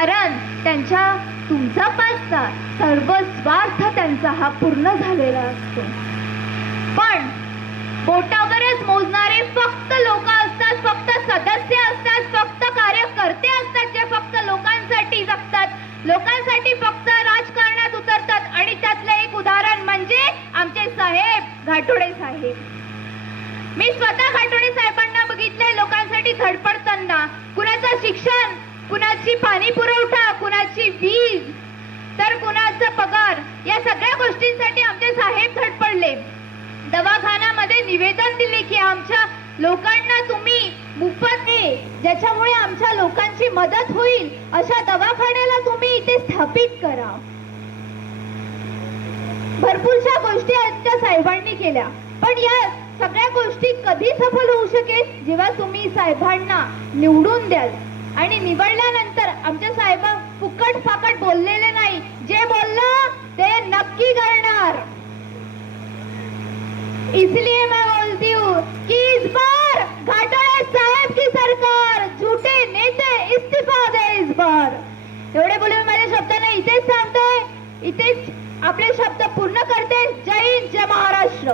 कारण त्यांच्या तुमचा पाचचा सर्व स्वार्थ त्यांचा हा पूर्ण झालेला असतो. पण बोटावरच मोजणारे फक्त लोक असतात, फक्त सदस्य असतात, फक्त कार्यकर्ते असतात जे फक्त लोकांसाठी जगतात, लोकांसाठी फक्त राजकारणात उतरतात. आणि त्यातलं एक उदाहरण म्हणजे आमचे साहेब घाटोडे साहेब. मी स्वतः घाटोडे साहेबांना बघितलंय लोकांसाठी धडपडताना. कुणाचं शिक्षण, कुणाची पाणी पुरवठा, कुणाची वीज, तर कुणाचा पगार, या सगळ्या गोष्टींसाठी आमचे साहेब धडपडले. दवाखान्यामध्ये निवेदन दिले की आमच्या लोकांना तुम्ही मोफत दे, ज्याच्यामुळे आमच्या लोकांची मदत होईल, अशा दवाखान्याला तुम्ही इथे स्थापित करा. भरपूरशा गोष्टी आमच्या साहेबांनी केल्या. पण या सगळ्या गोष्टी कधी सफल होऊ शकेल जेव्हा तुम्ही साहेबांना निवडून द्याल. आणि निवडल्यानंतर आमच्या साहेब फुकट फाकट बोललेले नाही, जे बोललं ते नक्की करणार. इसलिए मैं बोलती हूँ कि इस बार घाटोळे साहेब की सरकार, झूठे नेते इस्तीफा दे इस बार. एवढे बोलून माझ्या शब्दांना इथेच थांबते, इथेच आपले शब्द पूर्ण करते. जय हिंद, जय महाराष्ट्र.